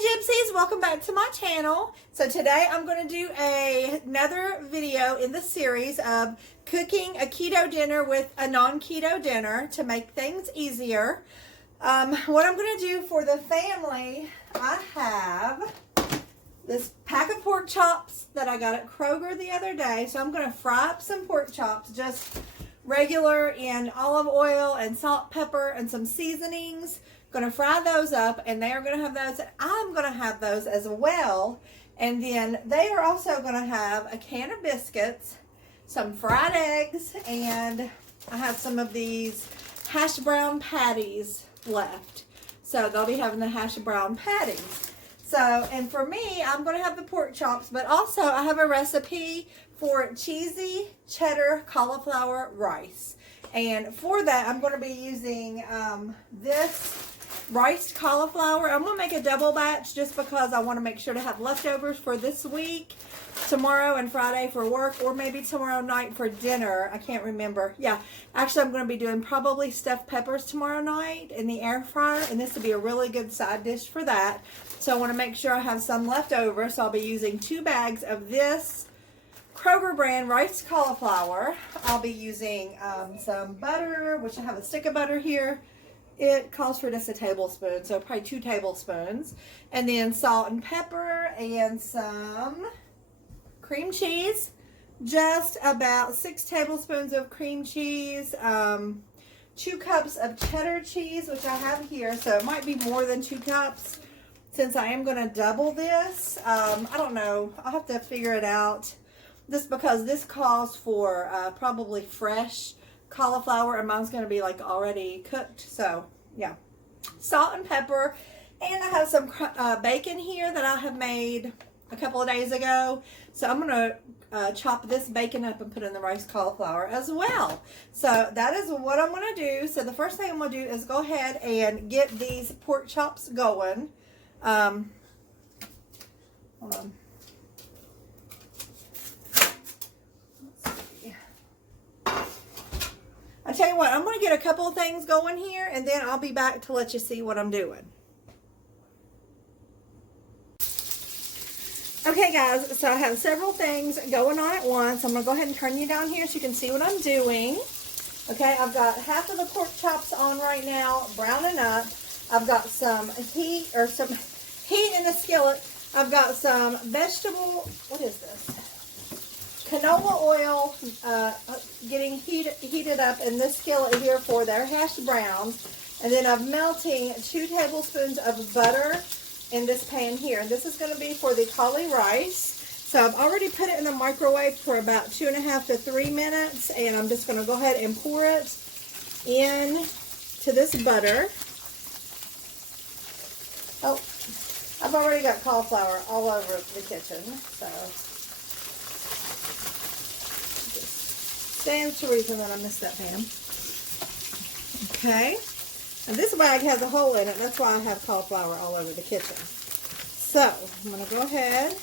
Gypsies, welcome back to my channel. So today I'm going to do another video in the series of cooking a keto dinner with a non-keto dinner to make things easier. What I'm going to do for the family, I have this pack of pork chops that I got at Kroger the other day. So I'm going to fry up some pork chops, just regular in olive oil and salt, pepper, and some seasonings. Going to fry those up, and they are going to have those. I'm going to have those as well. And then they are also going to have a can of biscuits, some fried eggs, and I have some of these hash brown patties left. So they'll be having the hash brown patties. So, and for me, I'm going to have the pork chops, but also I have a recipe for cheesy cheddar cauliflower rice. And for that, I'm going to be using this riced cauliflower. I'm going to make a double batch just because I want to make sure to have leftovers for this week, tomorrow and Friday for work, or maybe tomorrow night for dinner. I can't remember. Yeah, actually I'm going to be doing probably stuffed peppers tomorrow night in the air fryer, and this would be a really good side dish for that. So I want to make sure I have some left over, so I'll be using 2 bags of this Kroger brand riced cauliflower. I'll be using some butter, which I have a stick of butter here. It calls for just a tablespoon, so probably 2 tablespoons. And then salt and pepper and some cream cheese. Just about 6 tablespoons of cream cheese. 2 cups of cheddar cheese, which I have here, so it might be more than 2 cups since I am going to double this. I don't know. I'll have to figure it out. Just because this calls for probably fresh cauliflower, and mine's going to be like already cooked. So yeah, salt and pepper, and I have some bacon here that I have made a couple of days ago. So I'm going to chop this bacon up and put in the rice cauliflower as well. So that is what I'm going to do. So the first thing I'm going to do is go ahead and get these pork chops going. Hold on. I tell you what, I'm going to get a couple of things going here, and then I'll be back to let you see what I'm doing. Okay, guys, so I have several things going on at once. I'm going to go ahead and turn you down here so you can see what I'm doing. Okay, I've got half of the pork chops on right now, browning up. I've got some heat in the skillet. I've got some vegetable, what is this? Canola oil getting heated up in this skillet here for their hash browns. And then I'm melting 2 tablespoons of butter in this pan here. And this is going to be for the cauli rice. So I've already put it in the microwave for about 2.5 to 3 minutes. And I'm just going to go ahead and pour it in to this butter. Oh, I've already got cauliflower all over the kitchen. So stands to reason that I missed that pan. Okay. And this bag has a hole in it. That's why I have cauliflower all over the kitchen. So, I'm going to go ahead.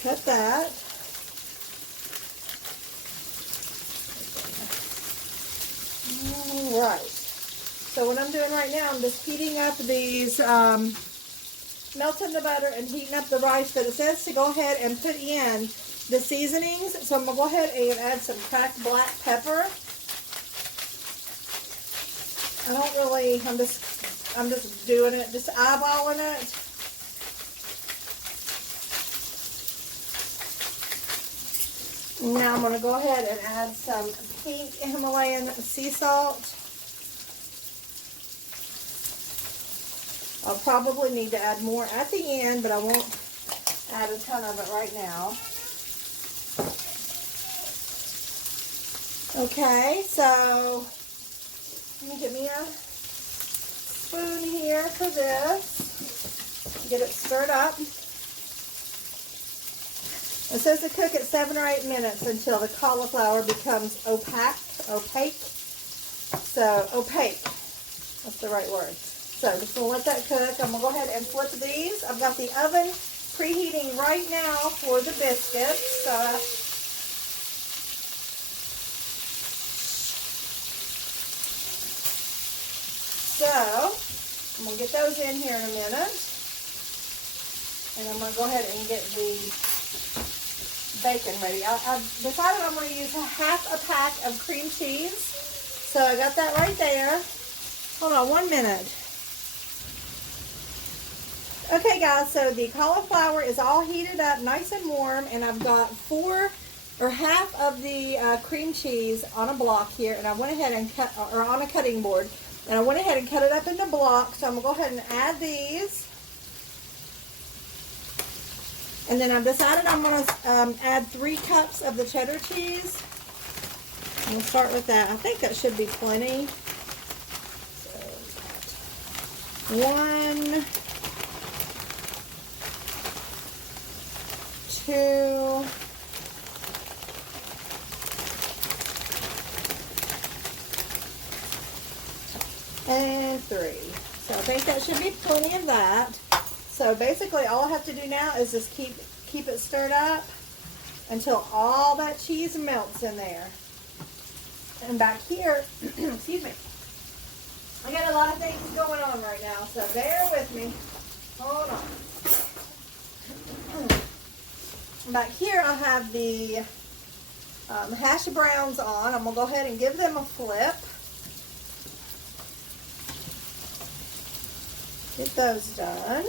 Cut that. Alright. So what I'm doing right now, I'm just heating up these, melting the butter and heating up the rice. But it says to go ahead and put in the seasonings, so I'm going to go ahead and add some cracked black pepper. I'm just doing it, just eyeballing it. Now I'm going to go ahead and add some pink Himalayan sea salt. I'll probably need to add more at the end, but I won't add a ton of it right now. Okay, so let me get me a spoon here for this. Get it stirred up. It says to cook it 7 or 8 minutes until the cauliflower becomes opaque. So, opaque. That's the right word. So, just going to let that cook. I'm going to go ahead and flip these. I've got the oven preheating right now for the biscuits. So, I'm we'll get those in here in a minute. And I'm going to go ahead and get the bacon ready. I've decided I'm going to use half a pack of cream cheese. So I got that right there. Hold on 1 minute. Okay guys, so the cauliflower is all heated up nice and warm, and I've got half of the cream cheese on a block here, and I went ahead and cut, or on a cutting board, and I went ahead and cut it up into blocks. So I'm going to go ahead and add these. And then I've decided I'm going to add 3 cups of the cheddar cheese. I'm going to start with that. I think that should be plenty. So, 1, 2, and 3. So I think that should be plenty of that. So basically all I have to do now is just keep it stirred up until all that cheese melts in there. And back here, excuse me, I got a lot of things going on right now, so bear with me. Hold on. Back here I have the hash browns on. I'm going to go ahead and give them a flip. Get those done.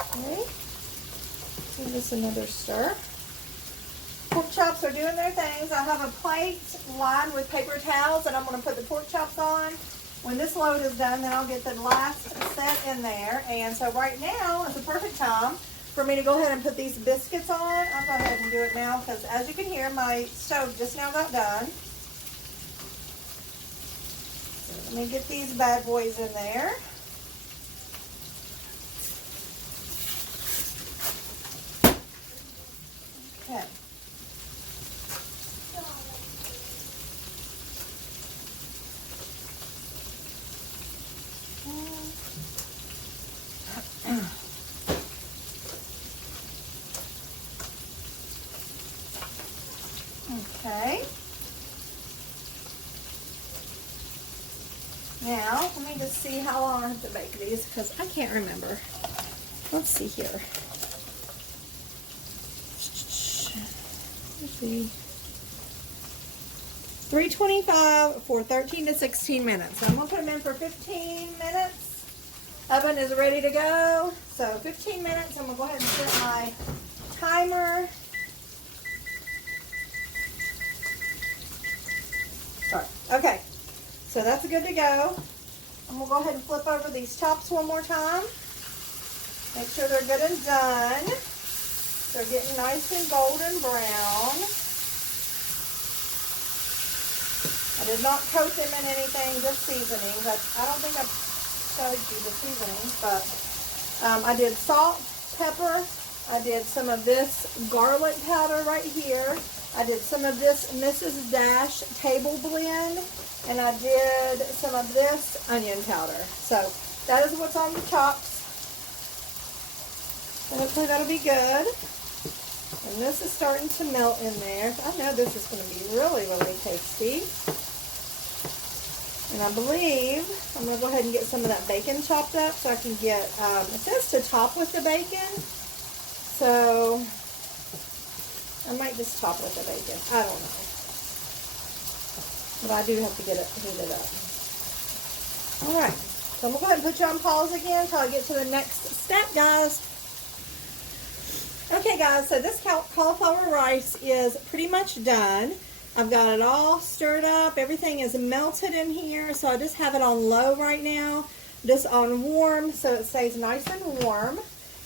Okay. Give this another stir. Pork chops are doing their things. I have a plate lined with paper towels that I'm going to put the pork chops on. When this load is done, then I'll get the last set in there. And so right now is the perfect time for me to go ahead and put these biscuits on. I'll go ahead and do it now because, as you can hear, my stove just now got done. So let me get these bad boys in there. Okay. Okay. Now, let me just see how long I have to bake these because I can't remember. Let's see here. Let's see. 325 for 13 to 16 minutes. So I'm going to put them in for 15 minutes. Oven is ready to go. So 15 minutes. I'm going to go ahead and set my timer. Okay, so that's good to go. I'm going to go ahead and flip over these chops one more time. Make sure they're good and done. They're getting nice and golden brown. I did not coat them in anything, just seasonings. I don't think I've showed you the seasonings, but I did salt, pepper. I did some of this garlic powder right here. I did some of this Mrs. Dash table blend, and I did some of this onion powder. So that is what's on the chops. So hopefully that'll be good. And this is starting to melt in there. I know this is going to be really, really tasty. And I believe I'm going to go ahead and get some of that bacon chopped up so I can get, it says to top with the bacon. So I might just top with the bacon. I don't know. But I do have to get it heated up. Alright. So I'm going to go ahead and put you on pause again until I get to the next step, guys. Okay, guys. So this cauliflower rice is pretty much done. I've got it all stirred up. Everything is melted in here. So I just have it on low right now. Just on warm so it stays nice and warm.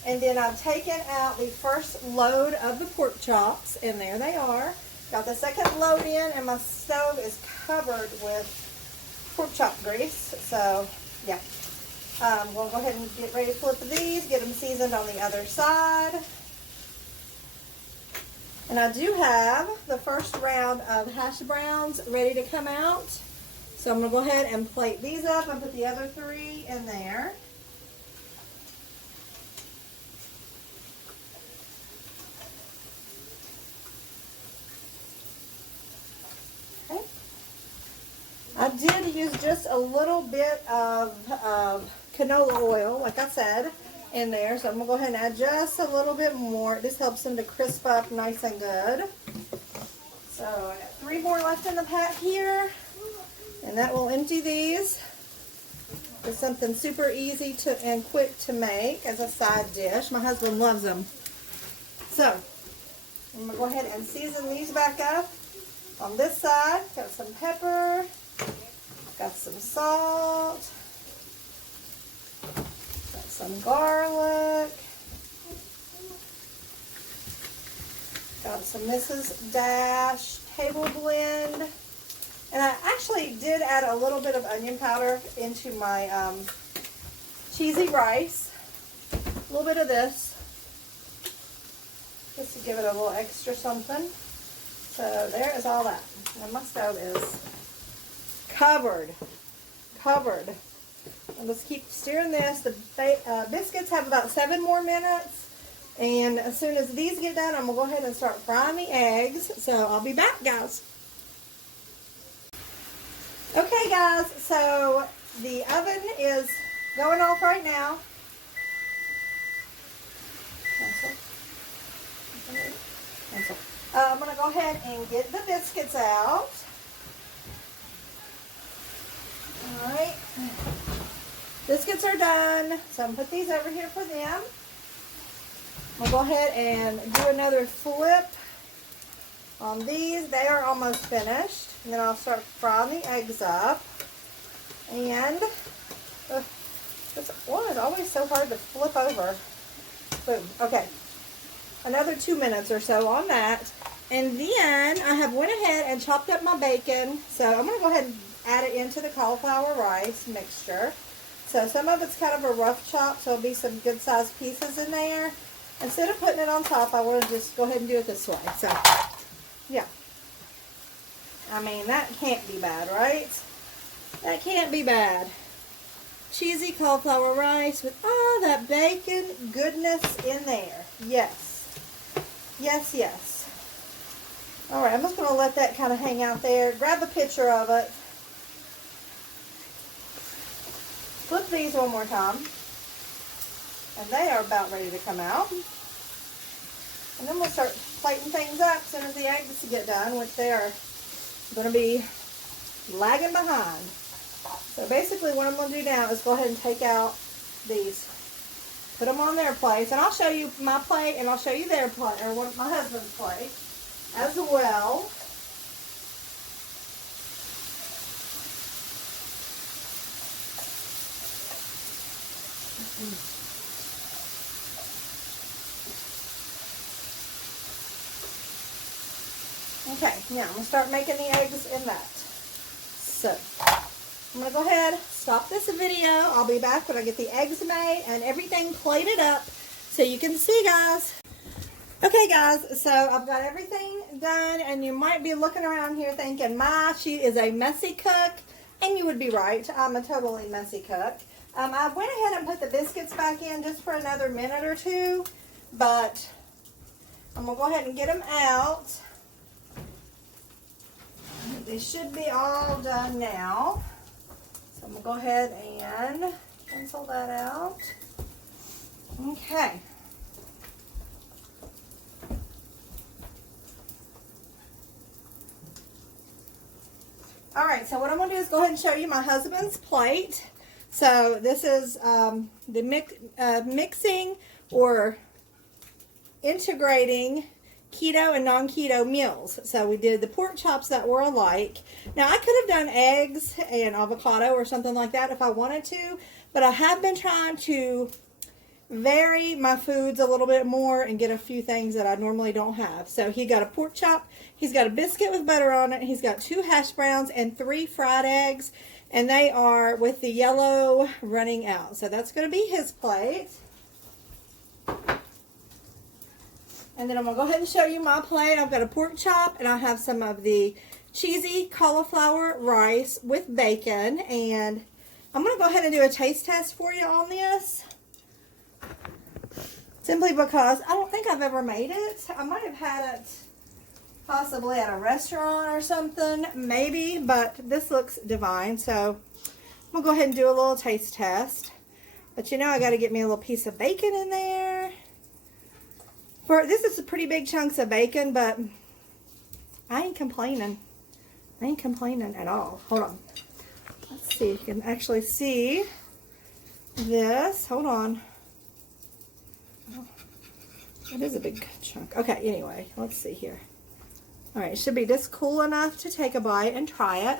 And then I've taken out the first load of the pork chops, and there they are. Got the second load in, and my stove is covered with pork chop grease. So, yeah. We'll go ahead and get ready to flip these, get them seasoned on the other side. And I do have the first round of hash browns ready to come out. So I'm going to go ahead and plate these up and put the other 3 in there. I did use just a little bit of canola oil, like I said, in there. So I'm going to go ahead and add just a little bit more. This helps them to crisp up nice and good. So I got 3 more left in the pack here. And that will empty these. It's something super easy and quick to make as a side dish. My husband loves them. So I'm going to go ahead and season these back up. On this side, got some pepper, got some salt, got some garlic, got some Mrs. Dash table blend, and I actually did add a little bit of onion powder into my cheesy rice, a little bit of this, just to give it a little extra something. So there is all that. And my stove is covered. And let's keep stirring this. The biscuits have about 7 more minutes. And as soon as these get done, I'm going to go ahead and start frying the eggs. So I'll be back, guys. Okay, guys. So the oven is going off right now. Cancel. I'm going to go ahead and get the biscuits out. Alright. Biscuits are done. So I'm going to put these over here for them. I'll go ahead and do another flip on these. They are almost finished. And then I'll start frying the eggs up. And this one is always so hard to flip over. Boom. Okay. Another 2 minutes or so on that. And then I have went ahead and chopped up my bacon. So I'm going to go ahead and add it into the cauliflower rice mixture. So some of it's kind of a rough chop, so there'll be some good sized pieces in there. Instead of putting it on top, I want to just go ahead and do it this way. So, yeah. I mean, that can't be bad, right? That can't be bad. Cheesy cauliflower rice with all that bacon goodness in there. Yes. Yes, yes. Alright, I'm just going to let that kind of hang out there. Grab a picture of it. Flip these one more time. And they are about ready to come out. And then we'll start plating things up as soon as the eggs get done, which they are going to be lagging behind. So basically what I'm going to do now is go ahead and take out these. Put them on their plates, and I'll show you my plate, and I'll show you their plate, or my husband's plate, as well. Okay, now I'm going to start making the eggs in that. So, I'm going to go ahead, stop this video. I'll be back when I get the eggs made and everything plated up so you can see, guys. Okay, guys, so I've got everything done, and you might be looking around here thinking, she is a messy cook, and you would be right. I'm a totally messy cook. I went ahead and put the biscuits back in just for another minute or two, but I'm going to go ahead and get them out. They should be all done now. So I'm going to go ahead and pencil that out. Okay. Alright, so what I'm going to do is go ahead and show you my husband's plate. So this is the mixing or integrating keto and non-keto meals. So we did the pork chops that were alike. Now I could have done eggs and avocado or something like that if I wanted to, but I have been trying to vary my foods a little bit more and get a few things that I normally don't have. So he got a pork chop, he's got a biscuit with butter on it, he's got 2 hash browns and 3 fried eggs, and they are with the yellow running out. So that's going to be his plate. And then I'm going to go ahead and show you my plate. I've got a pork chop, and I have some of the cheesy cauliflower rice with bacon. And I'm going to go ahead and do a taste test for you on this. Simply because I don't think I've ever made it. I might have had it possibly at a restaurant or something, maybe, but this looks divine. So I'm gonna go ahead and do a little taste test. But you know, I gotta get me a little piece of bacon in there. This is pretty big chunks of bacon, but I ain't complaining. I ain't complaining at all. Hold on. Let's see if you can actually see this. Hold on. Oh, it is a big chunk. Okay, anyway, let's see here. All right, it should be just cool enough to take a bite and try it.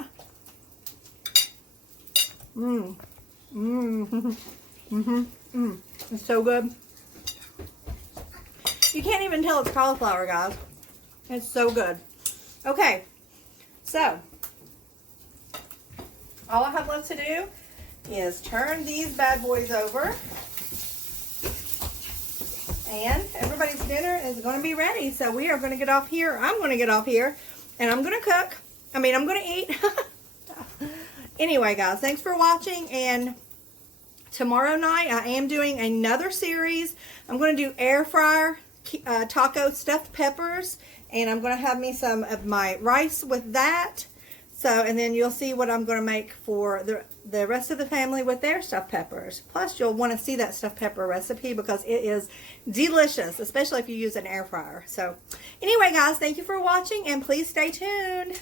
It's so good. You can't even tell it's cauliflower, guys. It's so good. Okay, so all I have left to do is turn these bad boys over. And everybody's dinner is going to be ready. So we are going to get off here. I'm going to get off here. And I'm going to cook. I'm going to eat. Anyway, guys, thanks for watching. And tomorrow night, I am doing another series. I'm going to do air fryer taco stuffed peppers. And I'm going to have me some of my rice with that. So, and then you'll see what I'm going to make for the rest of the family with their stuffed peppers. Plus, you'll want to see that stuffed pepper recipe because it is delicious, especially if you use an air fryer. So, anyway, guys, thank you for watching, and please stay tuned.